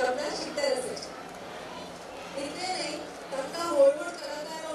तबला शिकता असायचे. तिथे तांकां व्हड व्हड कलाकार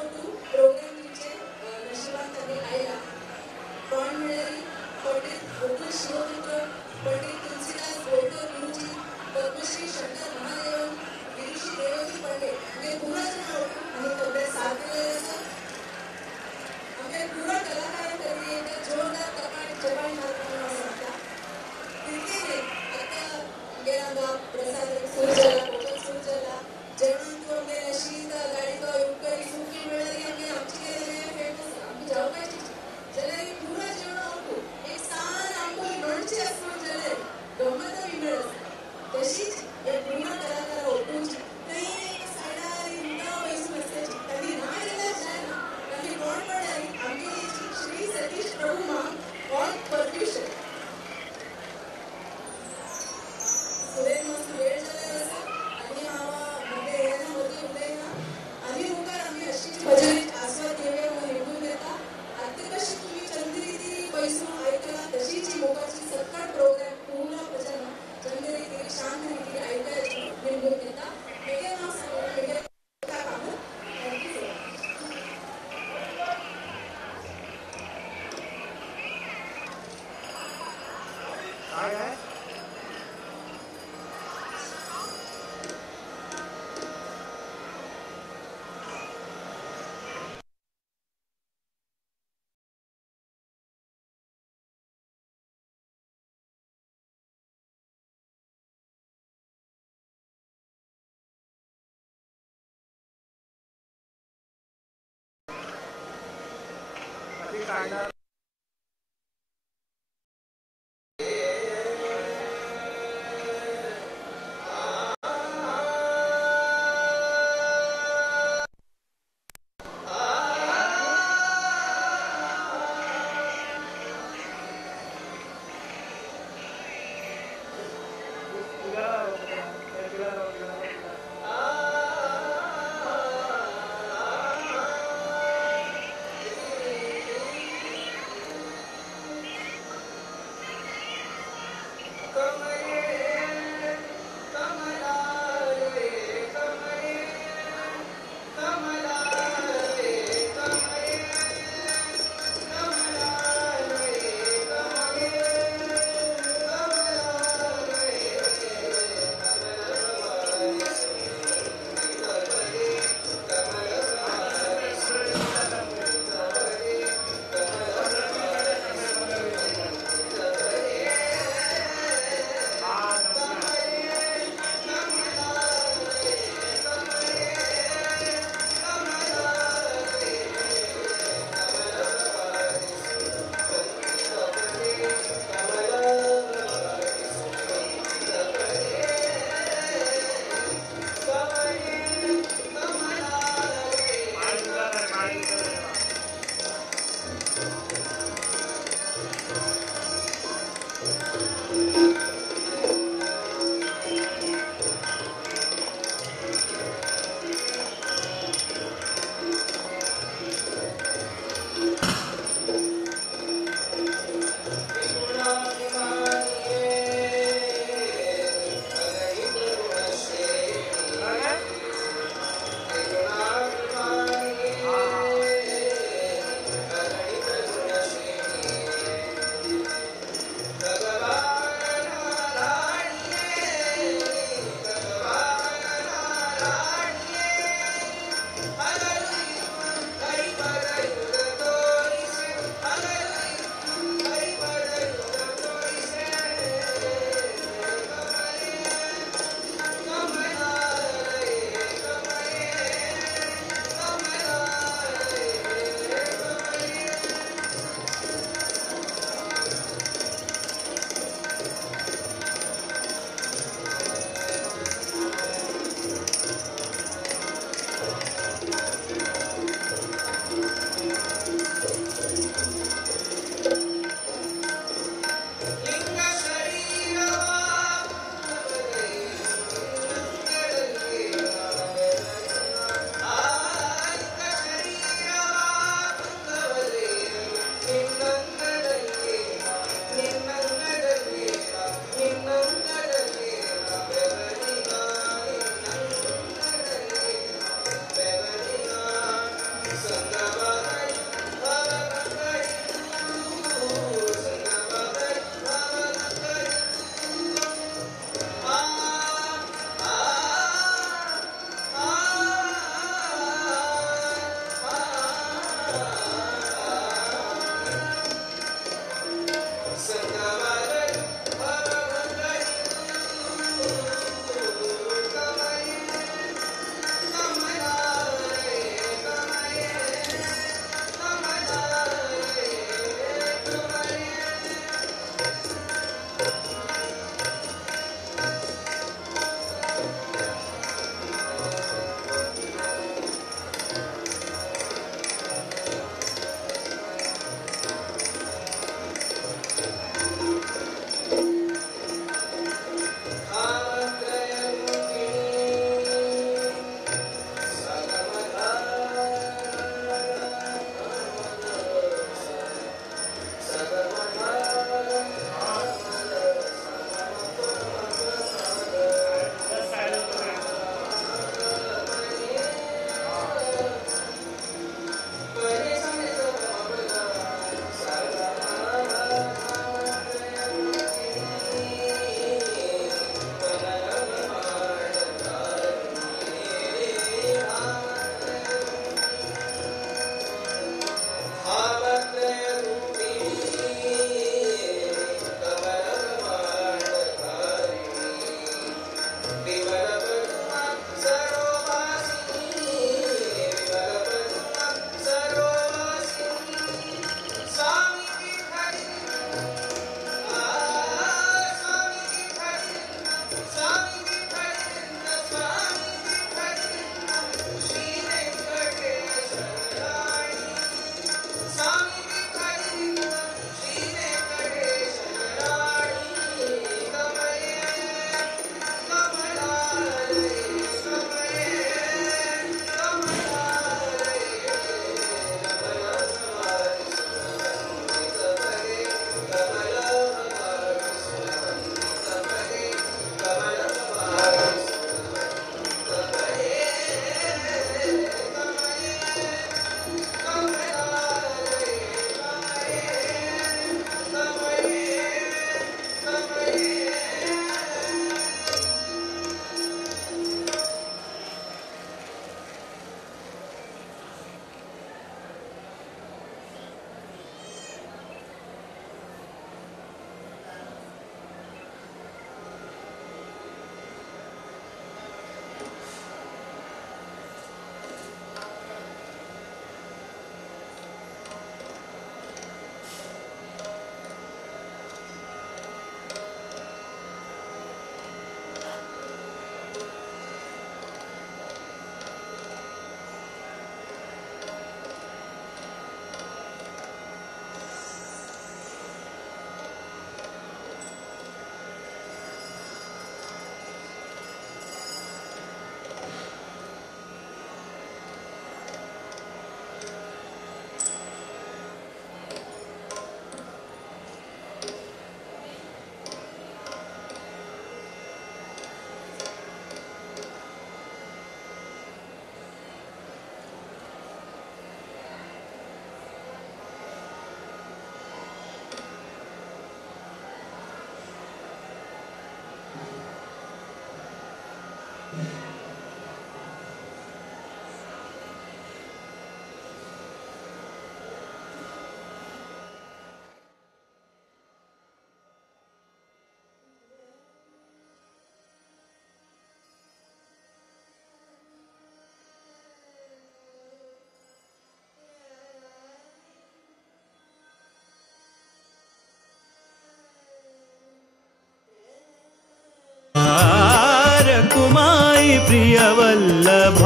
प्रियवल्लभ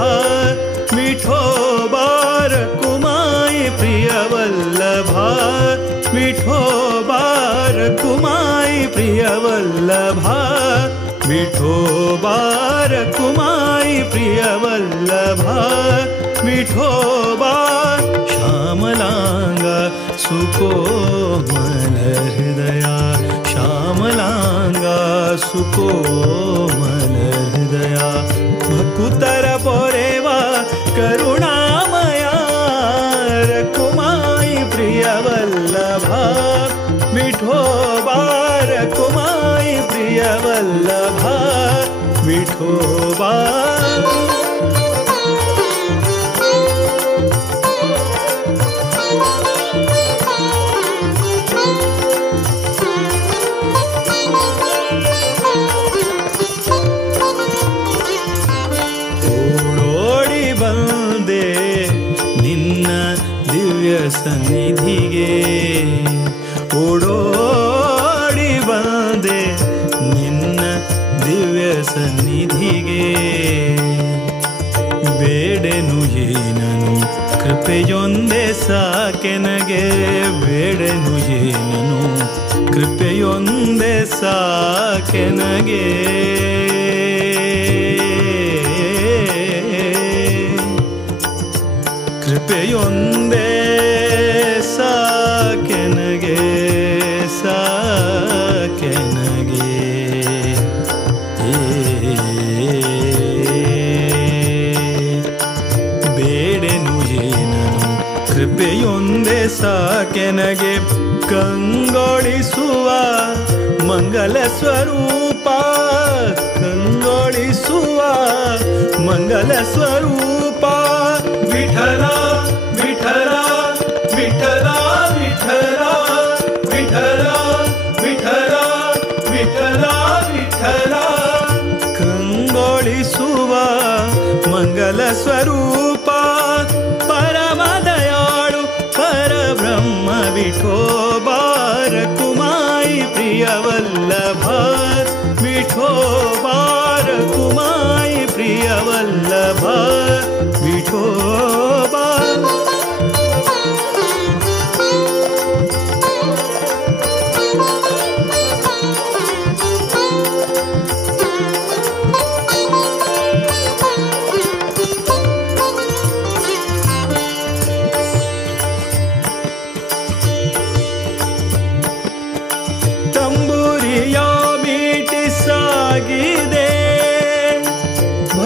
विठोबार कुमाई प्रियवल्लभ विठोबार कुमाई प्रियवल्लभ विठोबार कुमाई प्रियवल्लभ विठोबा श्यामलांगा सुकोमल हृदया श्यामलांगा सुकोमल हृदया भकुतर पोरेवा करुणामया रकुमाई प्रियवल्लभ विठोबार कुमाई प्रियवल्लभ विठोबा ಸನ್ನಿಧಿಗೆ ಓಡೋಡಿ ಬಂದೆ ನಿನ್ನ ದಿವ್ಯ ಸನ್ನಿಧಿಗೆ ಬೇಡೆನು ಏನನು ಕೃಪೆಯೊಂದೇ ಸಾಕೆನಗೆ ಬೇಡೆನು ಏನನು ಕೃಪೆಯೊಂದೇ ಸಾಕೆನಗೆ ಕೃಪೆಯೊಂದೇ ಸಾಕೆನಗೆ ಸಾಕೆನಗೆ ಬೇಡೆನು ಏನನು ಕೃಪೆಯೊಂದೇ ಸಾಕೆನಗೆ ಕಂಗೊಳಿಸುವ ಮಂಗಲ ಸ್ವರೂಪ ಕಂಗೊಳಿಸುವ ಮಂಗಲ ಸ್ವರೂಪ ವಿಠಲ ವಿಠಲ ವಿಠಲ ವಿಠಲ ವಿಠಲ ವಿಠಲ ವಿಠಲ ವಿಠಲ ಕಂಗೊಳಿಸುವ ಮಂಗಲ ಸ್ವರೂಪ ಪರಮ ದಯಾಳು ಪರಬ್ರಹ್ಮ ವಿಠೋಬಾರ ಕುಮಾಯಿ ಪ್ರಿಯವಲ್ಲಭ ವಿಠೋಬಾರ ಕುಮಾಯಿ ಪ್ರಿಯವಲ್ಲಭ ವಿಠೋಬಾ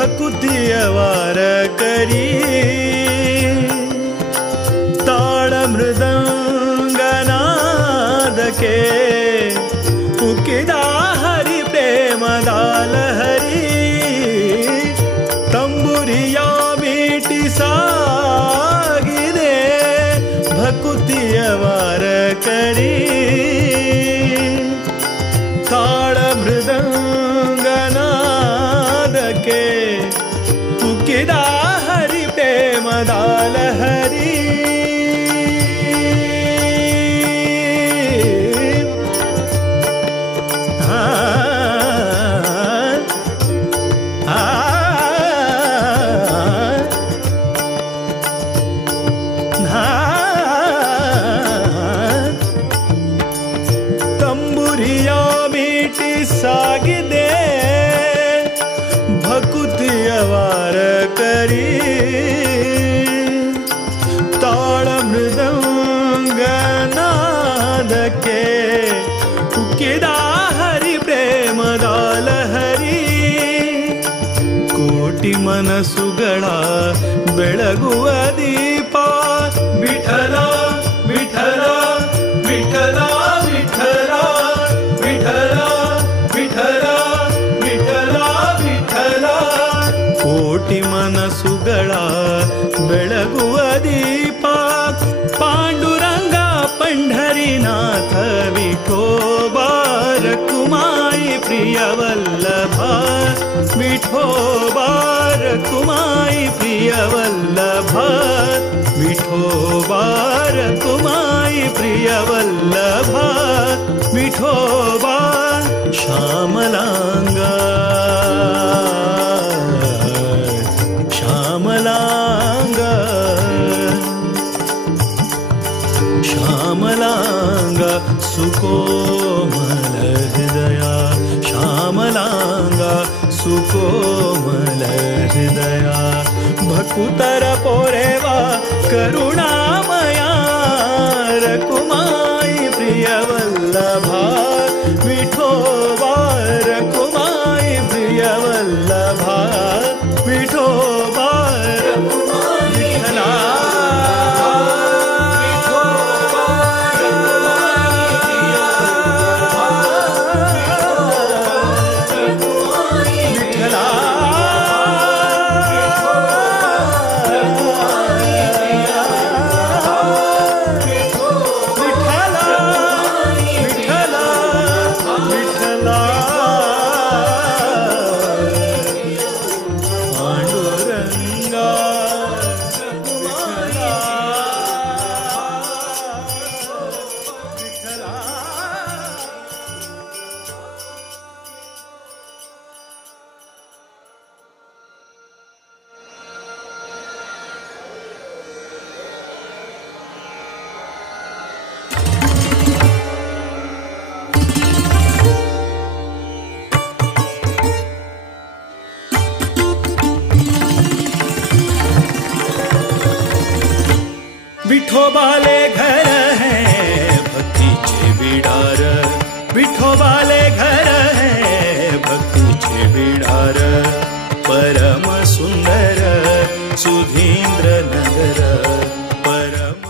ಭಕುತಿಯವಾರ ಕರಿ ತಾಳ ಮೃದಂಗನಾದಕ್ಕೆ ಉಕ್ಕಿದ ಹರಿ ಪ್ರೇಮದಾಲ ಹರಿ ತಂಬುರಿಯ ಮೀಟಿ ಸಾಗಿದೆ ಭಕುತಿಯವಾರ ಕರಿ ತಾಳ ಮೃದಂಗನಾದಕ್ಕೆ ಉಕ್ಕಿದ ಹರಿ ಪ್ರೇಮದಾಲ ಹರಿ ತಂಬುರಿಯ ಮೀಟಿ ಸಾಗಿದೆ ಭಕುತಿಯವಾರ ಕರಿ ತಾಳ ಮೃದಂಗನಾದಕ್ಕೆ ಉಕ್ಕಿದ ಹರಿ ಪ್ರೇಮದಾಲ ಹರಿ ಕೋಟಿ ಮನಸ್ಸುಗಳ ಬೆಳಗುವ ದೀಪ ವಿಠಲ ವಿಠಲ ವಿಠಲ ವಿಠಲ ವಿಠಲ ವಿಠಲ ವಿಠಲ ವಿಠಲ ಕೋಟಿ ಮನಸ್ಸುಗಳ ಬೆಳಗುವ ದೀಪ ಪಾಂಡುರಂಗ ಪಂಢರಿನಾಥ ವಿಠೋಬಾರ ಕುಮಾಯಿ ಪ್ರಿಯವಲ್ಲಭ ವಿಠೋಬಾರ ಕುಮಾಯಿ ಪ್ರಿಯವಲ್ಲಭ ವಿಠೋಬಾರ ಕುಮಾಯಿ ಪ್ರಿಯವಲ್ಲಭ ವಿಠೋಬಾ ಶ್ಯಾಮಲಾಂಗ सुकोमल हृदया श्यामलांगा सुकोमल हृदया भकुतर पोरेवा करुणामया रकुमाई प्रिय वल्लभा विठोबा रकुमाई प्रिय वल्लभा विठोबा विठला विठोबाले घर है भक्तीचे बिडार विठोबाले घर है भक्तीचे बिडार परम सुंदर सुधींद्र नगर परम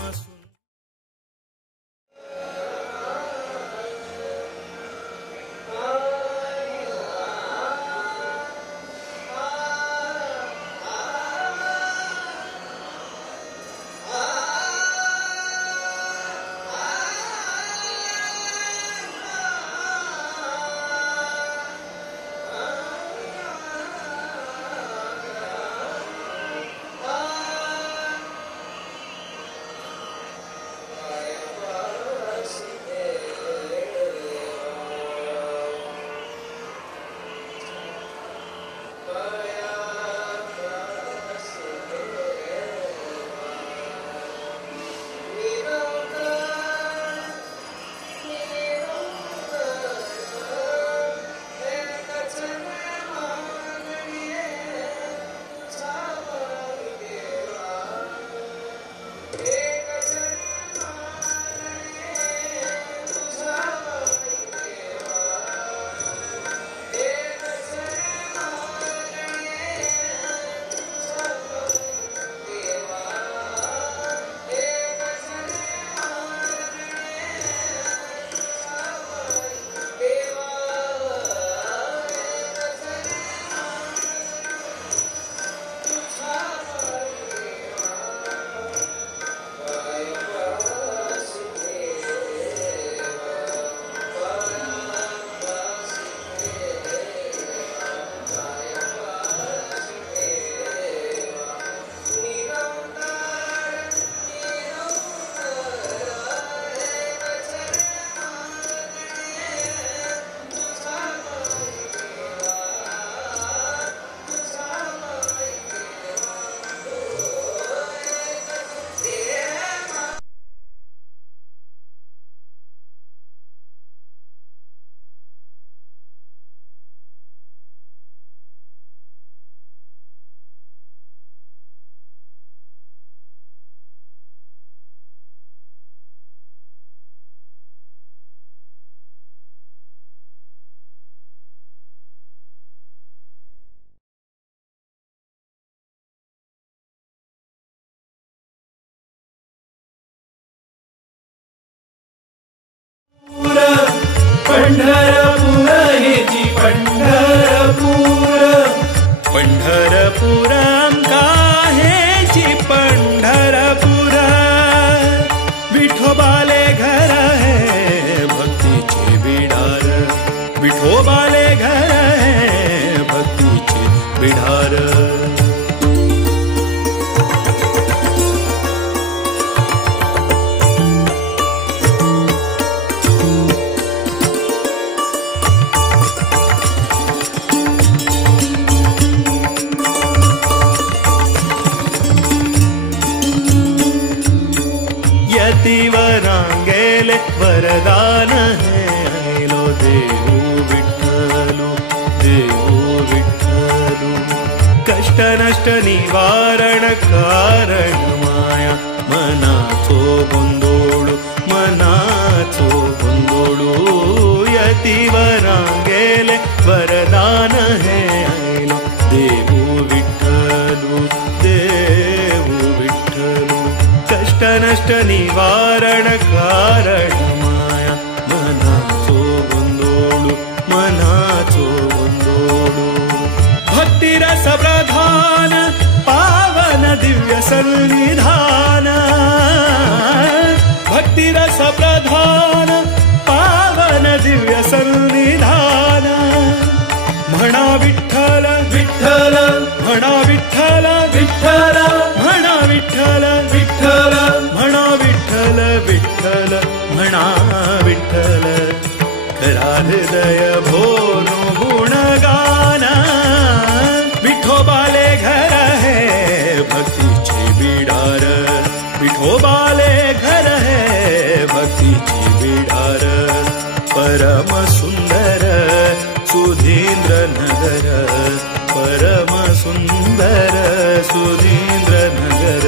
पंढरपूर हेची पंढरपूर पंढरपूर आमका हेची पंढरपूर विठोबाले घर है भक्तीचे बिडार विठोबाले घर है भक्तीचे बिडार यतिवरांगे गेले वरदान है ऐलो देऊ विठ्ठलू देऊ विठ्ठलू कष्ट नष्ट निवारण कारण माया मनाचो गोंधोळू मनाचो गोंधोळू यतीवरां गेले वरदान है ऐलो देऊ विठ्ठलू देऊ विठ्ठलू कष्ट नष्ट निवारण कारण माया मनाचो गोंधोळू मनाचो गोंधोळू भक्तिरस प्रधान पावन दिव्य सन्निधान भक्तिरस प्रधान पावन दिव्य सन्निधान म्हणा विठ्ठल विठ्ठल म्हणा विठ्ठल विठ्ठल म्हणा विठ्ठल विठ्ठल म्हणा विठ्ठल विठ्ठल म्हणा विठ्ठल करा हृदय भोनो गुणगान विठोबाले घर है भक्तीचे बिडार विठोबाले घर है भक्तीचे बिडार परम सुंदर सुधींद्र नगर परम सुंदर सुधींद्र नगर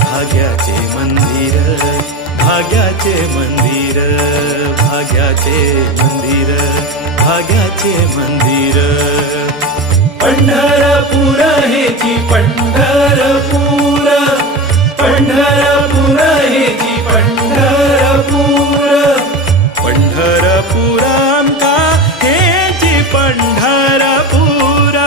भाग्याचे मंदिर भाग्याचे मंदिर भाग्याचे मंदिर भाग्याचे मंदिर पंढरपूर हेची पंढरपूर पंढरपूर हेची पंढरपूर पंढरपूर आमका हेची पंढरपूर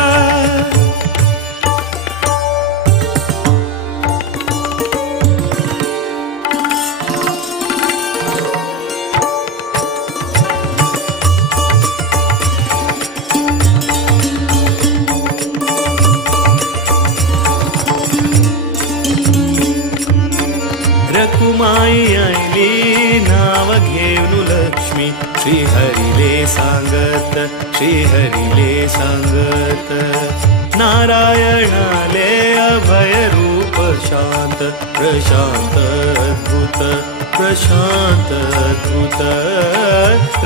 रकुमाई आईली नाव घेऊन लक्ष्मी श्रीहरीले सांगत श्रीहरीले सांगत नारायणाले अभय रूप शांत प्रशांत अद्भुत प्रशांत अद्भुत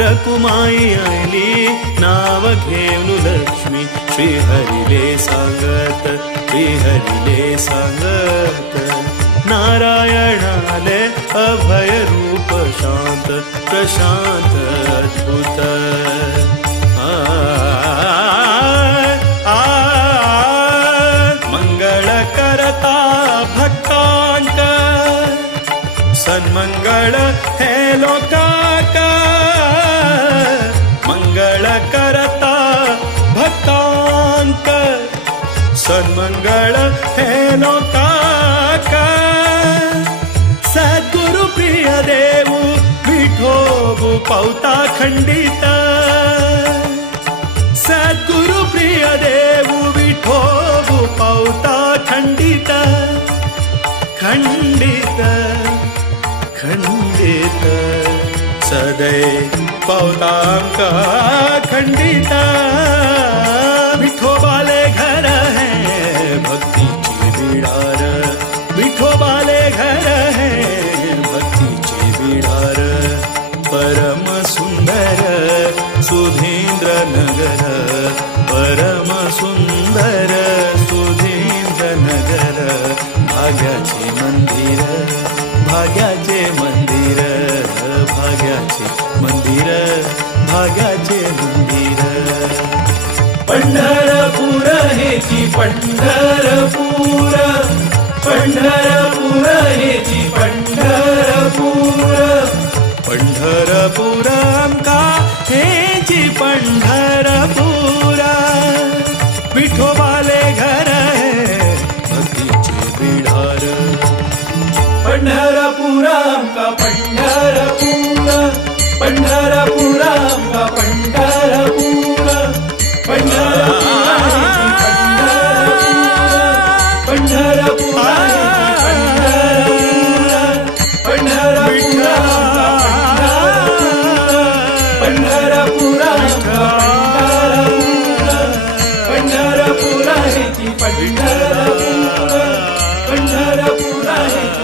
रकुमाई आईली नाव घेऊन लक्ष्मी श्रीहरीले सांगत श्रीहरीले सांगत नारायणाले अभय रूप शांत प्रशांत अद्भुत मंगळ करता भक्तांक सन्मंगळ हे लोकांक मंगळ करता भक्तांक सन्मंगळ हे लोकांक सद्गुरु प्रिय देऊ विठोबू पौता खंडित सद्गुरु प्रिय देऊ विठोबू पौता खंडित खंडित खंडित सदैव पौतांका खंडित विठोबाले घर है भक्तीची बिडार विठोबाले घर है भक्तीचे बिडार परम सुंदर सुधींद्र नगर परम सुंदर सुधींद्र नगर भाग्याचे मंदिर भाग्याचे मंदिर भाग्याचे मंदिर भाग्याचे मंदिर पंढरपूर हेची पंढरपूर पंढरपूर हेची पंढरपूर पंढरपूर आमका हेची पंढरपूर विठोबाले घर है भक्तीचे बिडार पंढरपूर आमका पंढरपूर पंढरपूर आमका पंढरपूर पंढरपूर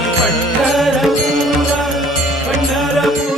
पंढरपूर पंढरपूर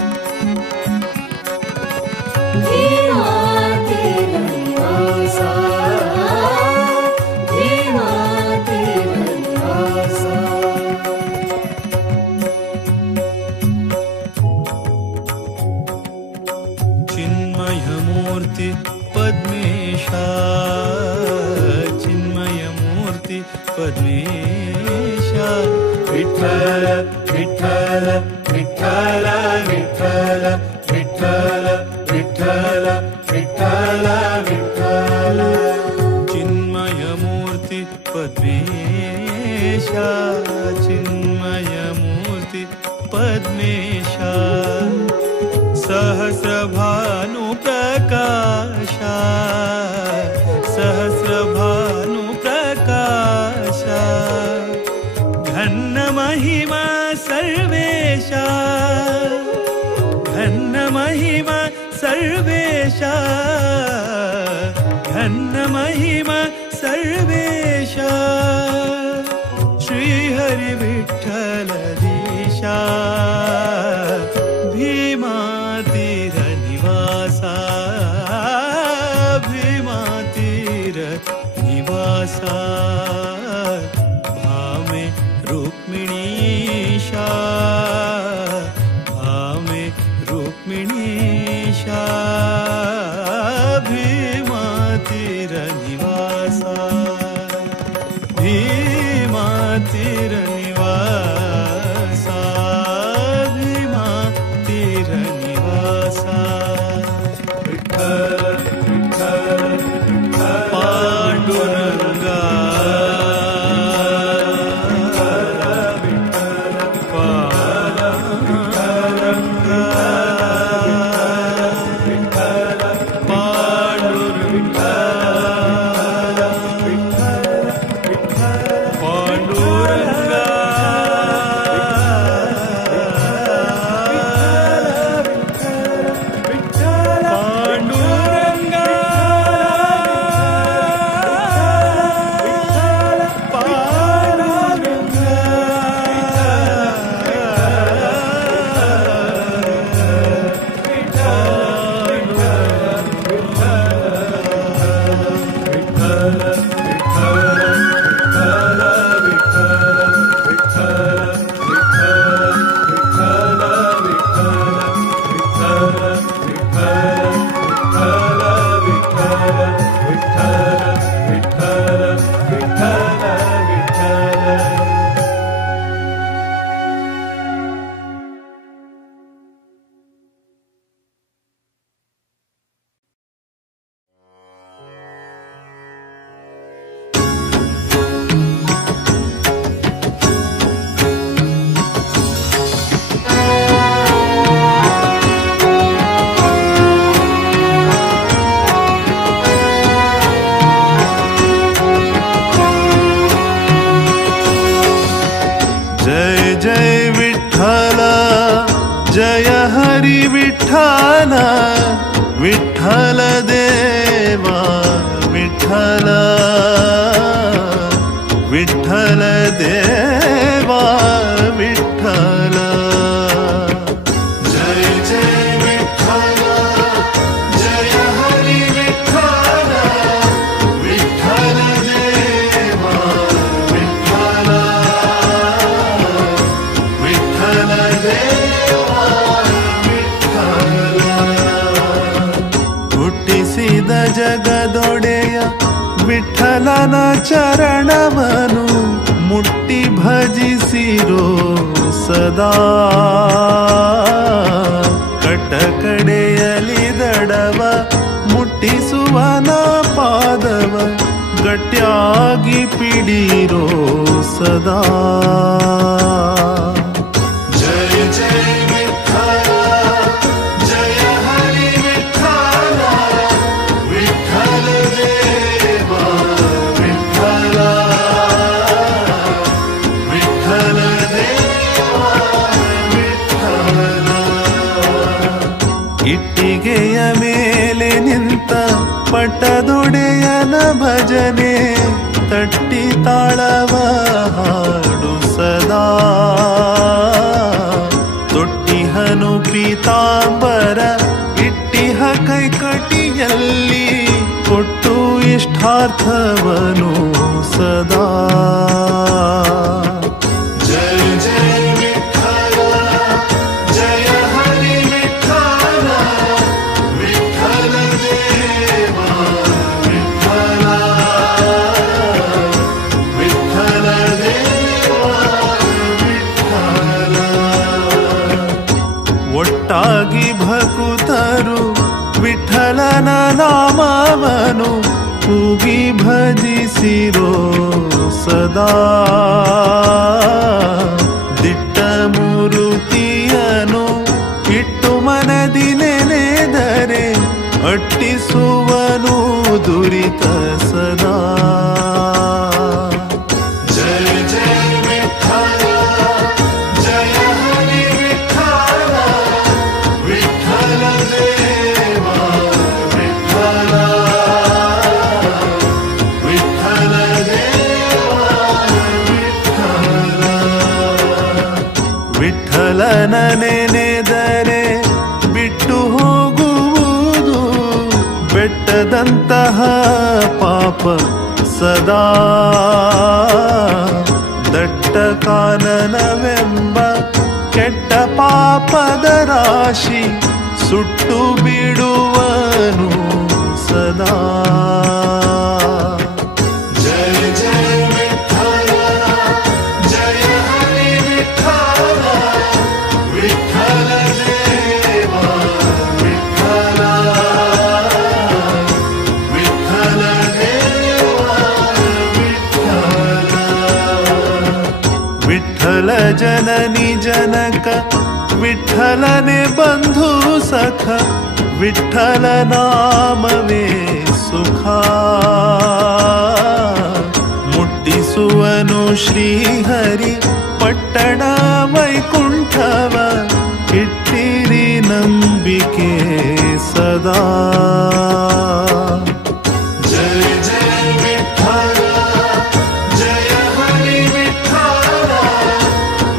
ಪದ್ಮೇಶ ವಿಠಲ ವಿಠಲ ವಿಠಲ ವಿಠಲ ವಿಠಲ ವಿಠಲ ವಿಠಲ ವಿಠಲ ಚಿನ್ಮಯ ಮೂರ್ತಿ ಪದ್ಮೇಶ ಚಿನ್ಮಯ ಮೂರ್ತಿ ಪದ್ಮೇಶ सहस्रभानु प्रकाश सहस्रभानु प्रकाश घन महिमा सर्वेशा घन महिमा सर्वेशा घन महिमा सर्वेशा श्री हरि विठ्ठल दीशा भामे रुक्मिणीशा भामे रुक्मिणीशा भीमातीरनिवासा भीमातीरनिवासा भीमातीरनिवासा जय हरि विठ्ठल विठ्ठल देवा विठ्ठल विठ्ठल देवा विठ्ठल जय जय विठ्ठल जय हरि विठ्ठल विठ्ठल देवा विठ्ठल विठ्ठल देवा ಹುಟ್ಟಿಸಿದ ಜಗದೊಡೆಯ ವಿಠಲನ ಚರಣವನು ಮುಟ್ಟಿ ಭಜಿಸಿರೋ ಸದಾ ಕಟಕಡೆಯಲಿ ದಡವ ಮುಟ್ಟಿಸುವನ ಪಾದವ ಗಟ್ಯಾಗಿ ಪಿಡಿರೋ ಸದಾ ಜಯ ಜಯ ಇಟ್ಟಿಗೆಯ ಮೇಲೆ ನಿಂತ ಪಟ್ಟದೊಡೆಯನ ಭಜನೆ ತಟ್ಟಿ ತಾಳವ ಹಾಡು ಸದಾ ತೊಟ್ಟಿಹನು ಪೀತಾಂಬರ ಇಟ್ಟಿಹ ಕೈಕಟಿಯಲ್ಲಿ ಕೊಟ್ಟು ಇಷ್ಟಾರ್ಥವನು ಸದಾ ಜಯ ಜಯ ವಿಠ್ಠಲ ಕೂಗಿ ಭಜಿಸಿರೋ ಸದಾ ದಿಟ್ಟ ಮೂರುತಿಯನು ಇಟ್ಟು ಮನದಿ ನೆನೆದರೆ ಅಟ್ಟಿಸುವನು ದುರಿತ ಸದಾ. ಜಯ ಜಯ ವಿಠಲ ಜಯ ಹರಿ ವಿಠಲ ವಿಠಲ ದೇವ ವಿಠಲ ವಿಠಲ ದೇವ ವಿಠಲ. ವಿಠಲನ ನೆನೆದರೆ ಬಿಟ್ಟು ಹೋಗುವುದು ಬೆಟ್ಟದಂತಹ ಪಾಪ ಸದಾ. ದಟ್ಟ ಕಾನನವೆಂಬ ಕೆಟ್ಟ ಪಾಪದ ರಾಶಿ ಸುಟ್ಟು ಬಿಡುವನು ಸದಾ. ಜಯ ಜಯ ವಿಠಲ ಜಯ ಹರಿ ವಿಠಲ ವಿಠಲ ದೇವ ವಿಠಲ ವಿಠಲ ದೇವ ವಿಠಲ. ವಿಠಲ ಜನನಿ ಜನಕ ವಿಠಲನೆ ಬಂಧು ಸಖ ವಿಠಲ ನಾಮವೇ ಸುಖ. ಮುಟ್ಟಿಸುವನು ಶ್ರೀಹರಿ ಪಟ್ಟಣ ವೈಕುಂಠವ ಇಟ್ಟಿರಿ ನಂಬಿಕೆ ಸದಾ. ಜಯ ಜಯ ವಿಠಲ ಜಯ ಹರಿ ವಿಠಲ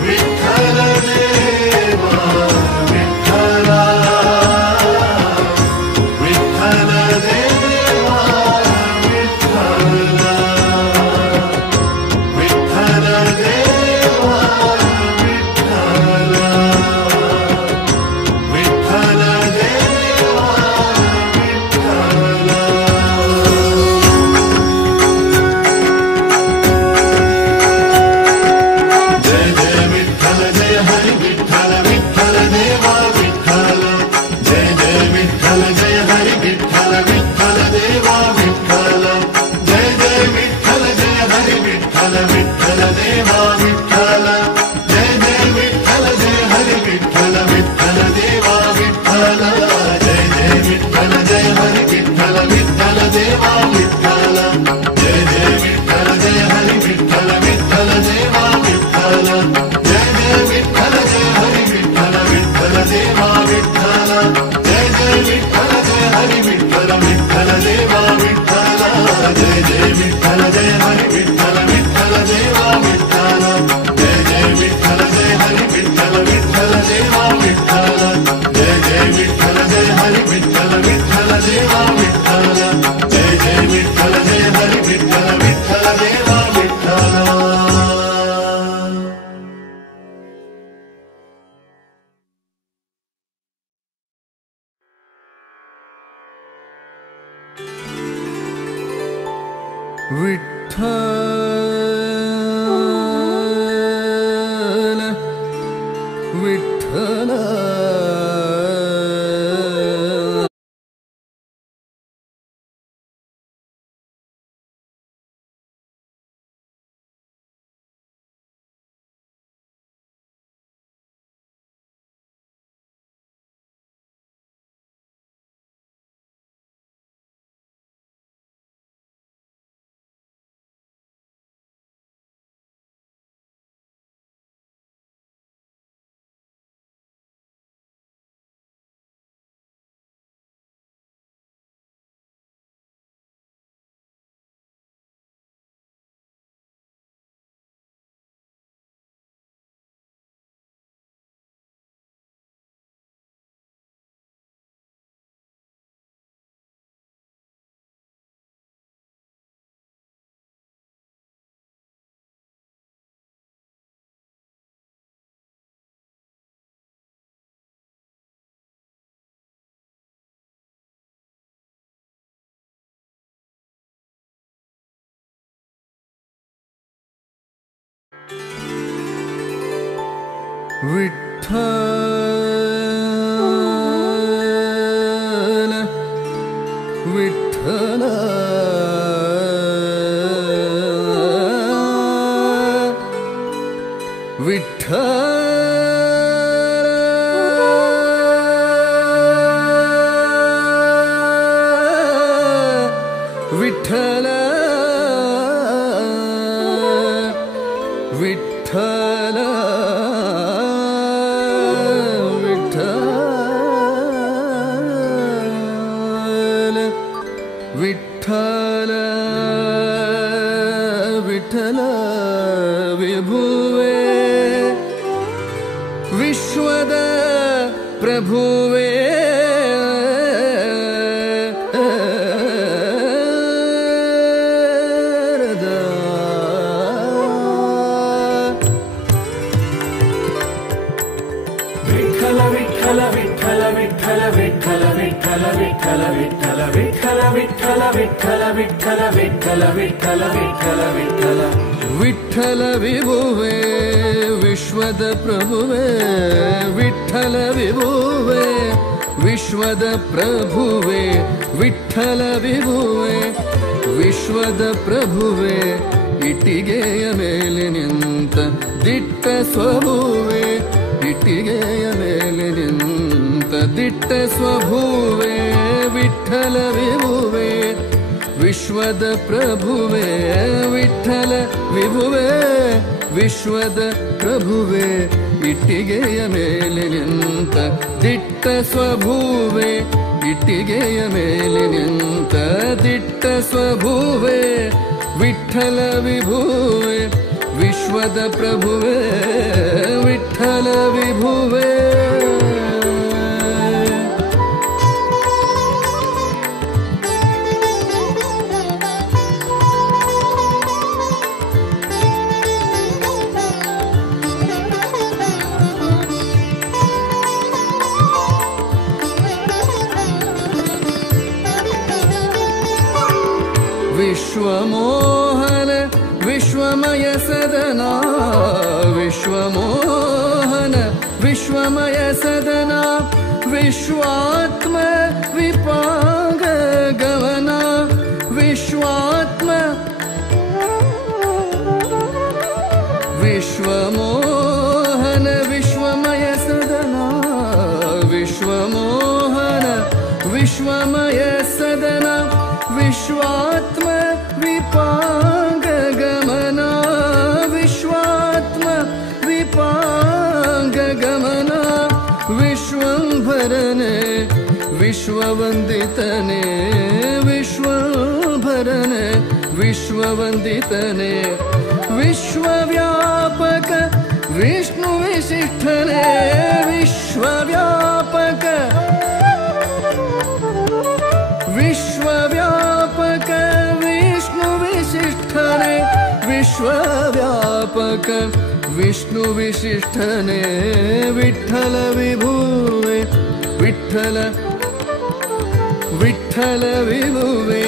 ವಿಠಲ ದೇವ ವಿಠಲ ವಿಠಲ ದೇವ ವಿಠಲ ವಿಠಲ ದೇವ ವಿಠಲ ವಿಠಲ ದೇವ ವಿಠಲ. ಜಯ ಜಯ ವಿಠಲ ಜಯ ಹರಿ ವಿಠಲ ವಿಠಲ ದೇವ ವಿಠಲ. ಜಯ ಜಯ ವಿಠಲ ಜಯ ಹರಿ ವಿಠಲ ವಿಠಲ ದೇವ ವಿಠಲ. ಜಯ ಜಯ ವಿಠಲ ಜಯ ಹರಿ ವಿಠಲ ವಿಠಲ ದೇವ ವಿಠಲ. ಜಯ ಜಯ ವಿಠಲ ಜಯ ಹರಿ ವಿಠಲ ವಿಠಲ ದೇವ ವಿಠಲ. ಜಯ ಜಯ ವಿಠಲ ಜಯ ಹರಿ ವಿಠಲ ವಿಠಲ ದೇವ ವಿಠಲ. ಜಯ ಜಯ ವಿಠಲ ಜಯ ಹರಿ ವಿಠಲ ವಿಠಲ ದೇವ ವಿಠಲ. ಜಯ ಜಯ ವಿಠಲ ಜಯ ಹರಿ ವಿಠಲ ವಿಠಲ ದೇವ ವಿಠಲ. ಜಯ ಜಯ ವಿಠಲ ಜಯ ಹರಿ ವಿಠಲ ವಿಠಲ ದೇವ ವಿಠಲ. ಜಯ ಜಯ ವಿಠಲ ಜಯ ಹರಿ ವಿಠಲ ವಿಠಲ ದೇವ ವಿಠಲ. ಜಯ ಜಯ ವಿಠಲ ಜಯ ಹರಿ ವಿಠಲ ವಿಠಲ ದೇವ ವಿಠಲ. ಜಯ ಜಯ ವಿಠಲ ಜಯ ಹರಿ ವಿಠಲ ವಿಠಲ ದೇವ ವಿಠಲ. ಜಯ ಜಯ ವಿಠಲ ಜಯ ಹರಿ ವಿಠಲ ವಿಠಲ ದೇವ ವಿಠಲ. ವಿಠಲ ವಿಠಲ. ವಿಠಲ ವಿಠಲ. ವಿಠಲ ವಿಠಲ ವಿಠಲ ವಿಠಲ ವಿಭುವೇ ವಿಶ್ವದ ಪ್ರಭುವೇ ವಿಠಲ ವಿಭುವೇ ವಿಶ್ವದ ಪ್ರಭುವೇ ವಿಠಲ ವಿಭುವೇ ವಿಶ್ವದ ಪ್ರಭುವೇ ವಿಠಲ ವಿಭುವೇ ವಿಶ್ವದ ಪ್ರಭುವೇ ಇಟ್ಟಿಗೆಯ ಮೇಲೆ ನಿಂತ ದಿಟ್ಟ ಸ್ವಭುವೇ ಇಟ್ಟಿಗೆಯ ಮೇಲೆ ನಿಂತ ದಿಟ್ಟ ಸ್ವಭುವೇ ವಿಠಲ ವಿಭುವೇ ವಿಶ್ವದ ಪ್ರಭುವೇ ವಿಠಲ ವಿಭುವೇ ವಿಶ್ವದ ಪ್ರಭುವೇ ಇಟ್ಟಿಗೆಯ ಮೇಲೆ ನಿಂತ ದಿಟ್ಟ ಸ್ವಭುವೇ ಇಟ್ಟಿಗೆಯ ಮೇಲೆ ನಿಂತ ದಿಟ್ಟ ಸ್ವಭುವೇ ವಿಠಲ ವಿಭುವೇ ವಿಶ್ವದ ಪ್ರಭುವೇ ವಿಠಲ ವಿಭುವೇ ವಿಶ್ವಮೋಹನ ವಿಶ್ವಮಯ ಸದನಾ ವಿಶ್ವಮೋಹನ ವಿಶ್ವಮಯ ಸದನಾ ವಿಶ್ವಾತ್ಮ ವಿಪಾಗ ಗಮನ ವಿಶ್ವಾತ್ಮ ವಿಶ್ವಮೋಹನ ವಿಶ್ವಮಯ ಸದನಾ ವಿಶ್ವಮೋಹನ ವಿಶ್ವಮಯ ಸದನಾ ವಿಶ್ವಾತ್ಮ ವಿಪಾಂಗ ಗಮನ ವಿಶ್ವಾತ್ಮ ವಿಪಾಂಗ ಗಮನ ವಿಶ್ವಂಭರನೆ ವಿಶ್ವವಂದಿತನೆ ವಿಶ್ವಂಭರನೆ ವಿಶ್ವವಂದಿತನೆ ವಿಶ್ವವ್ಯಾಪಕ ವಿಷ್ಣು ವಿಶಿಷ್ಠನೆ ವಿಶ್ವವ್ಯಾಪಕ ವಿಶ್ವವ್ಯಾಪಕ ವಿಷ್ಣು ವಿಶಿಷ್ಠನೆ ವಿಶ್ವವ್ಯಾಪಕ ವಿಷ್ಣು ವಿಶಿಷ್ಠನೆ ವಿಠಲ ವಿಭುವೇ ವಿಠಲ ವಿಠಲ ವಿಭುವೇ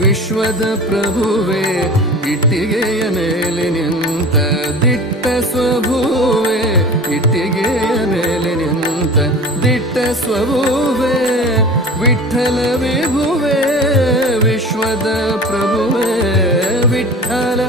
ವಿಶ್ವದ ಪ್ರಭುವೇ ಇಟ್ಟಿಗೆಯ ಮೇಲೆ ನಿಂತ ದಿಟ್ಟ ಸ್ವಭುವೇ ಇಟ್ಟಿಗೆಯ ಮೇಲೆ ನಿಂತ ದಿಟ್ಟ ಸ್ವಭುವೇ ವಿಠಲ ವಿಭುವೇ ವಿಶ್ವದ ಪ್ರಭುವೇ ವಿಠಲ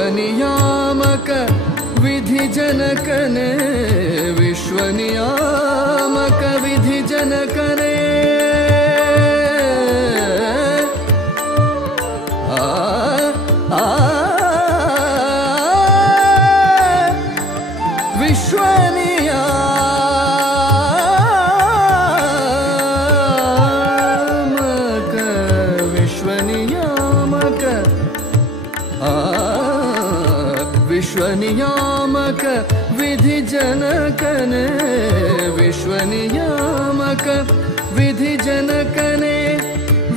ವಿಶ್ವನಿಯಾಮಕ ವಿಧಿ ಜನಕನೇ ವಿಶ್ವನಿಯಾಮಕ ವಿಧಿ ಜನಕನೇ ವಿಶ್ವನಿಯಾಮಕ ವಿಧಿ ಜನಕನೇ ವಿಶ್ವನಿಯಾಮಕ ವಿಧಿ ಜನಕನೇ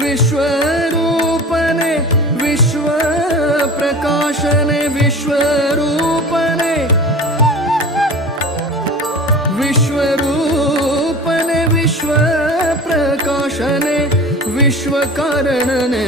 ವಿಶ್ವರೂಪನೆ ವಿಶ್ವ ಪ್ರಕಾಶನೆ ವಿಶ್ವರೂಪನೆ ವಿಶ್ವರೂಪನೆ ವಿಶ್ವ ಪ್ರಕಾಶನೆ ವಿಶ್ವಕಾರಣನೆ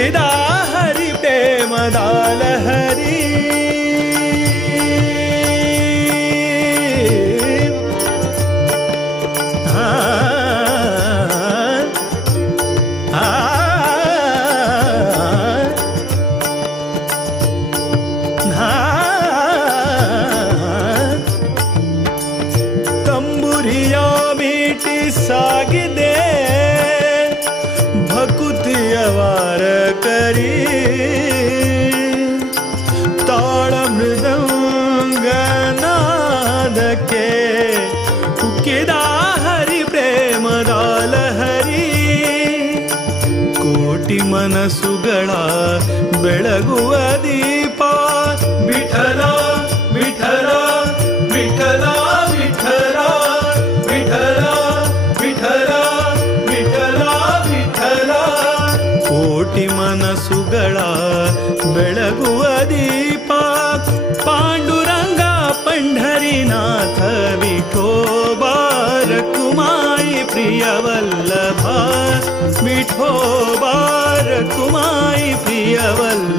ಉಕ್ಕಿದ ಹರಿ ಪ್ರೇಮದಾಲ ಹರಿ ತಂಬುರಿಯ ಮೀಟಿ ಸಾಗಿದೆ ಭಕುತಿಯವಾರ ಕರಿ ತಾಳ ಮೃದಂಗನಾದಕ್ಕೆ ಉಕ್ಕಿದ ಹರಿ ಪ್ರೇಮದಾಲ ಹರಿ ಕೋಟಿ ಮನಸ್ಸುಗಳ ಬೆಳಗುವ ದೀಪ ವಿಠಲ ವಿಠಲ ವಿಠಲ ವಿಠಲ ವಿಠಲ ವಿಠಲ ವಿಠಲ ವಿಠಲ ಕೋಟಿ ಮನಸ್ಸುಗಳ ಬೆಳಗುವ ದೀಪ ಪಾಂಡುರಂಗ ಪಂಢರಿನಾಥ ವಿಠೋಬಾರ ಕುಮಾಯಿ ಪ್ರಿಯವಲ್ಲಭ ವಿಠೋಬಾರ ಕುಮಾಯಿ ಪ್ರಿಯವಲ್ಲಭ